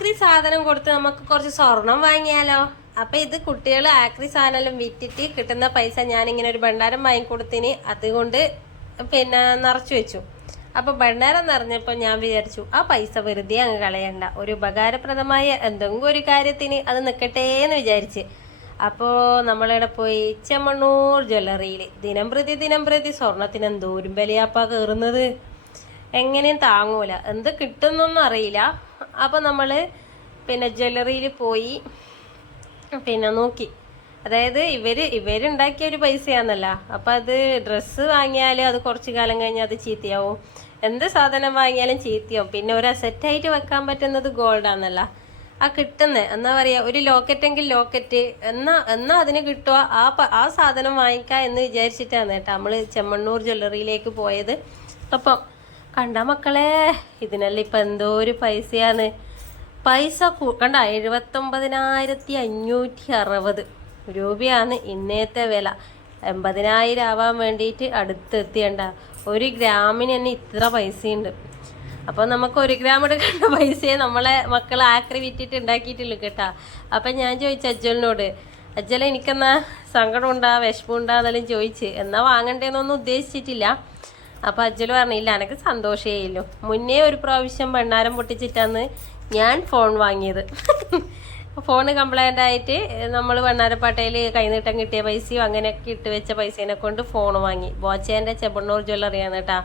ആക്രി സാധനം കൊടുത്ത് നമുക്ക് കുറച്ച് സ്വർണം വാങ്ങിയാലോ? അപ്പൊ ഇത് കുട്ടികൾ ആക്രി സാധനം വിറ്റിട്ട് കിട്ടുന്ന പൈസ ഞാനിങ്ങനെ ഒരു ഭണ്ഡാരം വാങ്ങിക്കൊടുത്തിന്, അതുകൊണ്ട് പിന്നെ നിറച്ചു വെച്ചു. അപ്പൊ ഭണ്ഡാരം നിറഞ്ഞപ്പോ ഞാൻ വിചാരിച്ചു ആ പൈസ വെറുതെ അങ്ങ് കളയണ്ട, ഒരു ഉപകാരപ്രദമായ എന്തെങ്കിലും ഒരു കാര്യത്തിന് അത് നിൽക്കട്ടെ എന്ന് വിചാരിച്ച്. അപ്പോൾ നമ്മളിവിടെ പോയി ചെമ്മണ്ണൂർ ജ്വല്ലറിയിൽ ദിനം പ്രതി സ്വർണത്തിന് എന്തോരും വിലയാപ്പാ കയറുന്നത്. എങ്ങനെയും താങ്ങൂല, എന്ത് കിട്ടുന്നൊന്നും അറിയില്ല. അപ്പോൾ നമ്മൾ പിന്നെ ജ്വല്ലറിയിൽ പോയി പിന്നെ നോക്കി. അതായത് ഇവരുണ്ടാക്കിയ ഒരു പൈസയാന്നല്ല. അപ്പം അത് ഡ്രസ്സ് വാങ്ങിയാൽ അത് കുറച്ച് കാലം കഴിഞ്ഞാൽ അത് ചീത്തയാവും, എന്ത് സാധനം വാങ്ങിയാലും ചീത്തയാവും. പിന്നെ ഒരു അസറ്റായിട്ട് വെക്കാൻ പറ്റുന്നത് ഗോൾഡാന്നല്ല. ആ കിട്ടുന്നത് എന്നാ പറയുക, ഒരു ലോക്കറ്റെങ്കിൽ ലോക്കറ്റ് എന്നാ അതിന് കിട്ടുക ആ സാധനം വാങ്ങിക്കാം എന്ന് വിചാരിച്ചിട്ടാണ് കേട്ടോ നമ്മൾ ചെമ്മണ്ണൂർ ജ്വല്ലറിയിലേക്ക് പോയത്. അപ്പം കണ്ട മക്കളെ, ഇതിനെല്ലാം ഇപ്പം എന്തോ ഒരു പൈസയാണ്. പൈസ കണ്ട 79,560 രൂപയാണ് ഇന്നത്തെ വില. 80,000 ആവാൻ വേണ്ടിയിട്ട് അടുത്തെത്തിയണ്ട. ഒരു ഗ്രാമിന് തന്നെ ഇത്ര പൈസയുണ്ട്. അപ്പോൾ നമുക്ക് 1 ഗ്രാം എടുക്കേണ്ട പൈസയെ നമ്മളെ മക്കൾ ആക്രി വിറ്റിട്ട് ഉണ്ടാക്കിയിട്ടുള്ളൂ കേട്ടാ. അപ്പം ഞാൻ ചോദിച്ചു അജ്ജലിനോട്, അജ്ജല എനിക്കെന്നാ സങ്കടം ഉണ്ടാ വിഷമമുണ്ടാ എന്നെല്ലാം ചോദിച്ച്. എന്നാ വാങ്ങണ്ടേന്നൊന്നും ഉദ്ദേശിച്ചിട്ടില്ല. അപ്പോൾ അജ്ജൽ പറഞ്ഞില്ല, എനിക്ക് സന്തോഷമേ ഇല്ലു. മുന്നേ ഒരു പ്രാവശ്യം ഭണ്ണാരം പൊട്ടിച്ചിട്ടാന്ന് ഞാൻ ഫോൺ വാങ്ങിയത്. ഫോണ് കംപ്ലൈൻ്റ് ആയിട്ട് നമ്മൾ വണ്ണാരപ്പാട്ടയിൽ കൈനീട്ടം കിട്ടിയ പൈസയും അങ്ങനെയൊക്കെ ഇട്ട് വെച്ച പൈസേനെ കൊണ്ട് ഫോൺ വാങ്ങി. ബോച്ചേൻ്റെ ചെമ്മണ്ണൂർ ജ്വല്ലറിയാണ് കേട്ടാ.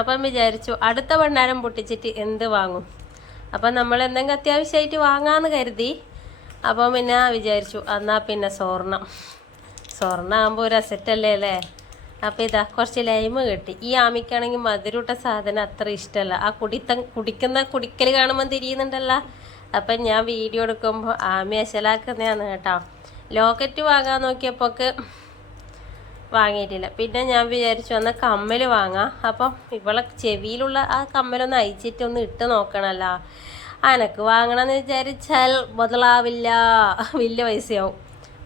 അപ്പം വിചാരിച്ചു അടുത്ത ഭണ്ണാരം പൊട്ടിച്ചിട്ട് എന്ത് വാങ്ങും. അപ്പം നമ്മൾ എന്തെങ്കിലും അത്യാവശ്യമായിട്ട് വാങ്ങാമെന്ന് കരുതി. അപ്പം പിന്നെ വിചാരിച്ചു എന്നാൽ പിന്നെ സ്വർണം ആകുമ്പോൾ ഒരു അസറ്റല്ലേ അല്ലേ. അപ്പം ഇതാ കുറച്ച് ലൈമ് കിട്ടി. ഈ ആമിക്കാണെങ്കിൽ മധുരൂട്ട സാധനം അത്ര ഇഷ്ടമല്ല. ആ കുടിക്കുന്ന കുടിക്കൽ കാണുമ്പോൾ തിരിയുന്നുണ്ടല്ലോ. അപ്പം ഞാൻ വീഡിയോ എടുക്കുമ്പോൾ ആമി അശലാക്കുന്നതാണ് കേട്ടോ. ലോക്കറ്റ് വാങ്ങാൻ നോക്കിയപ്പോൾ വാങ്ങിയിട്ടില്ല. പിന്നെ ഞാൻ വിചാരിച്ചു എന്നാൽ കമ്മൽ വാങ്ങാം. അപ്പം ഇവളെ ചെവിയിലുള്ള ആ കമ്മലൊന്ന് അയച്ചിട്ട് ഒന്ന് ഇട്ട് നോക്കണമല്ലോ. അനക്ക് വാങ്ങണമെന്ന് വിചാരിച്ചാൽ മുതലാവില്ല, വലിയ പൈസയാവും.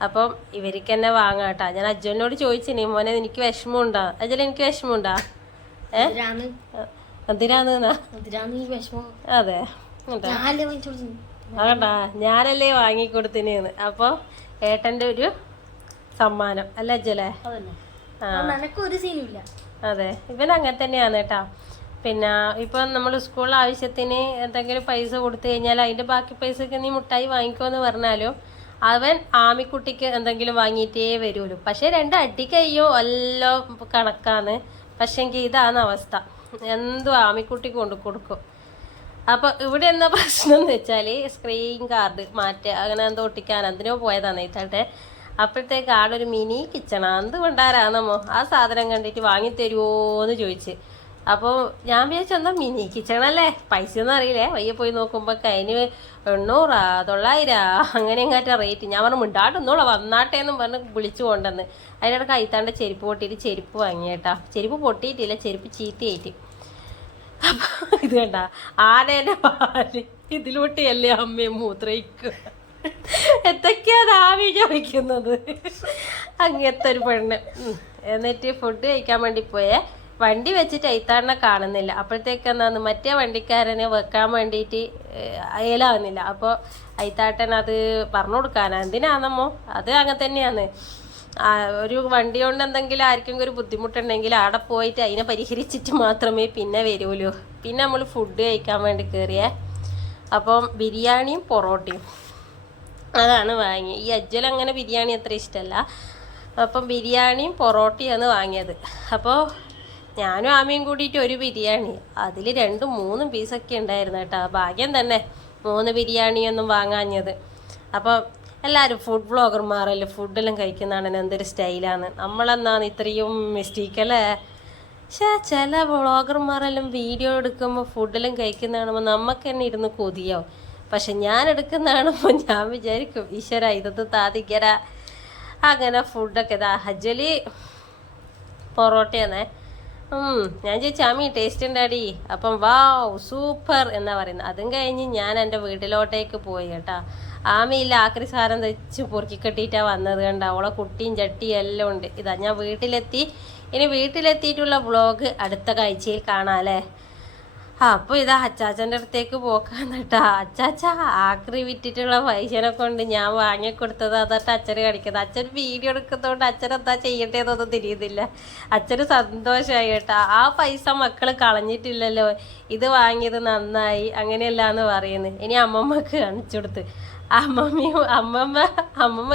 അപ്പം ഇവർക്ക് തന്നെ വാങ്ങാം കേട്ടോ. ഞാൻ അജ്ജനോട് ചോദിച്ചിനി, മോനെ എനിക്ക് വിഷമമുണ്ടാ? അജ്ജല എനിക്ക് വിഷമമുണ്ടാ? എന്തിനാന്ന്? അതെ ആണ്ടാ, ഞാനല്ലേ വാങ്ങിക്കൊടുത്തിനേന്ന്. അപ്പോൾ ഏട്ടൻ്റെ ഒരു സമ്മാനം അല്ല അജ്ജലേ? അതെ, ഇവൻ അങ്ങനെ തന്നെയാണ് കേട്ടോ. പിന്നെ ഇപ്പം നമ്മൾ സ്കൂളിൽ ആവശ്യത്തിന് എന്തെങ്കിലും പൈസ കൊടുത്തു കഴിഞ്ഞാൽ അതിൻ്റെ ബാക്കി പൈസക്ക് നീ മുട്ടായി വാങ്ങിക്കുമെന്ന് പറഞ്ഞാലും അവൻ ആമിക്കുട്ടിക്ക് എന്തെങ്കിലും വാങ്ങിയിട്ടേ വരുള്ളൂ. പക്ഷെ 2 അടിക്കയ്യോ എല്ലാം കണക്കാണ്. പക്ഷെങ്കിൽ ഇതാണ് അവസ്ഥ, എന്തും ആമിക്കുട്ടിക്ക് കൊണ്ട് കൊടുക്കും. അപ്പോൾ ഇവിടെ എന്താ പ്രശ്നം എന്ന് വെച്ചാൽ സ്ക്രീൻ കാർഡ് മാറ്റുക അങ്ങനെ എന്തോ ഒട്ടിക്കാൻ എന്തിനോ പോയതാണ് ഇത്തട്ടെ. അപ്പോഴത്തേക്ക് ആളൊരു മിനി കിച്ചണാ എന്തുകൊണ്ടാരാന്നമ്മോ ആ സാധനം കണ്ടിട്ട് വാങ്ങിത്തരുമോ എന്ന് ചോദിച്ച്. അപ്പോൾ ഞാൻ വിചാരിച്ചു എന്താ മിനി കിച്ചണല്ലേ, പൈസ ഒന്നും അറിയില്ലേ. വയ്യ പോയി നോക്കുമ്പോൾ അതിന് 800 900 അങ്ങനെ എങ്ങാറ്റ റേറ്റ്. ഞാൻ പറഞ്ഞു മിണ്ടാട്ടൊന്നുമില്ല വന്നാട്ടെ എന്നും പറഞ്ഞ് വിളിച്ചു കൊണ്ടുവന്ന്. അതിൻ്റെ കൈത്താണ്ട് ചെരുപ്പ് പൊട്ടിയിട്ട് ചെരുപ്പ് വാങ്ങിയേട്ടാ. ചെരുപ്പ് പൊട്ടിയിട്ടില്ല, ചെരുപ്പ് ചീത്തയായിട്ട്. അപ്പോൾ ഇത് കണ്ട ആനേൻ്റെ പാല് ഇതിലൂട്ടിയല്ലേ അമ്മയും മൂത്രയിക്കുക. എന്തൊക്കെയാണ് ആവി ചോദിക്കുന്നത്. അങ്ങനത്തെ ഒരു പെണ്ണ്. എന്നിട്ട് ഫുഡ് കഴിക്കാൻ വേണ്ടി പോയേ വണ്ടി വെച്ചിട്ട് അയത്താണ്ണ കാണുന്നില്ല. അപ്പോഴത്തേക്ക് എന്നാന്ന് മറ്റേ വണ്ടിക്കാരനെ വെക്കാൻ വേണ്ടിയിട്ട് അയലാകുന്നില്ല. അപ്പോൾ അയത്താട്ടൻ അത് പറഞ്ഞു കൊടുക്കാനാ എന്തിനാണെന്നമ്മോ അത് അങ്ങനെ തന്നെയാണ്. ഒരു വണ്ടി കൊണ്ട് എന്തെങ്കിലും ആർക്കെങ്കിലും ഒരു ബുദ്ധിമുട്ടുണ്ടെങ്കിൽ അവിടെ പോയിട്ട് അതിനെ പരിഹരിച്ചിട്ട് മാത്രമേ പിന്നെ വരുള്ളൂ. പിന്നെ നമ്മൾ ഫുഡ് കഴിക്കാൻ വേണ്ടി കയറിയേ. അപ്പം ബിരിയാണിയും പൊറോട്ടയും അതാണ് വാങ്ങി. ഈ അജ്ജൽ അങ്ങനെ ബിരിയാണി അത്ര ഇഷ്ടമല്ല. അപ്പം ബിരിയാണിയും പൊറോട്ടയാണ് വാങ്ങിയത്. അപ്പോൾ ഞാനും ആമയും കൂടിയിട്ട് ഒരു ബിരിയാണി, അതിൽ 2-3 പീസൊക്കെ ഉണ്ടായിരുന്നു കേട്ടോ. ഭാഗ്യം തന്നെ 3 ബിരിയാണിയൊന്നും വാങ്ങാഞ്ഞത്. അപ്പോൾ എല്ലാവരും ഫുഡ് വ്ളോഗർമാരല്ലേ ഫുഡെല്ലാം കഴിക്കുന്നതാണ് എന്തൊരു സ്റ്റൈലാണ്. നമ്മളെന്നാണ് ഇത്രയും മിസ്റ്റേക്കല്ലേ. പക്ഷേ ചില വ്ളോഗർമാരെല്ലാം വീഡിയോ എടുക്കുമ്പോൾ ഫുഡെല്ലാം കഴിക്കുന്ന കാണുമ്പോൾ നമുക്ക് തന്നെ ഇരുന്ന് കൊതിയാവും. പക്ഷെ ഞാൻ എടുക്കുന്ന കാണുമ്പോൾ ഞാൻ വിചാരിക്കും ഈശ്വര ഇതൊന്ന് താതിക്കര. അങ്ങനെ ഫുഡൊക്കെ ഇതാ ഹജ്ജലി പൊറോട്ടയാണേ. ഞാൻ ചോദിച്ചു ആമി ടേസ്റ്റ് ഉണ്ടാടി. അപ്പം വാവ് സൂപ്പർ എന്നാ പറയുന്നത്. അതും കഴിഞ്ഞ് ഞാൻ എൻ്റെ വീട്ടിലോട്ടേക്ക് പോയി കേട്ടാ. ആമയില്ല ആക്രി സാധനം തെച്ച് പൊറുക്കി കെട്ടിയിട്ടാണ് വന്നത് കണ്ട. അവളെ കുട്ടിയും ചട്ടിയും എല്ലാം ഉണ്ട്. ഇതാ ഞാൻ വീട്ടിലെത്തി. ഇനി വീട്ടിലെത്തിയിട്ടുള്ള വ്ളോഗ് അടുത്ത കാഴ്ചയിൽ കാണാം അല്ലേ. അപ്പോൾ ഇതാ അച്ചാച്ചൻ്റെ അടുത്തേക്ക് പോക്കാന്നിട്ടാ. അച്ചാച്ച ആക്രി വിറ്റിട്ടുള്ള പൈസനെ കൊണ്ട് ഞാൻ വാങ്ങിക്കൊടുത്തത് അതാട്ട് അച്ഛന് കാണിക്കുന്നത്. അച്ഛൻ വീഡിയോ എടുക്കുന്നതുകൊണ്ട് അച്ഛൻ എന്താ ചെയ്യണ്ടേന്നൊന്നും തിരിയുന്നില്ല. അച്ഛന് സന്തോഷമായി കേട്ടാ. ആ പൈസ മക്കൾ കളഞ്ഞിട്ടില്ലല്ലോ, ഇത് വാങ്ങിയത് നന്നായി അങ്ങനെയല്ല എന്ന് പറയുന്നത്. ഇനി അമ്മമ്മക്ക് കാണിച്ചു കൊടുത്ത് അമ്മമ്മ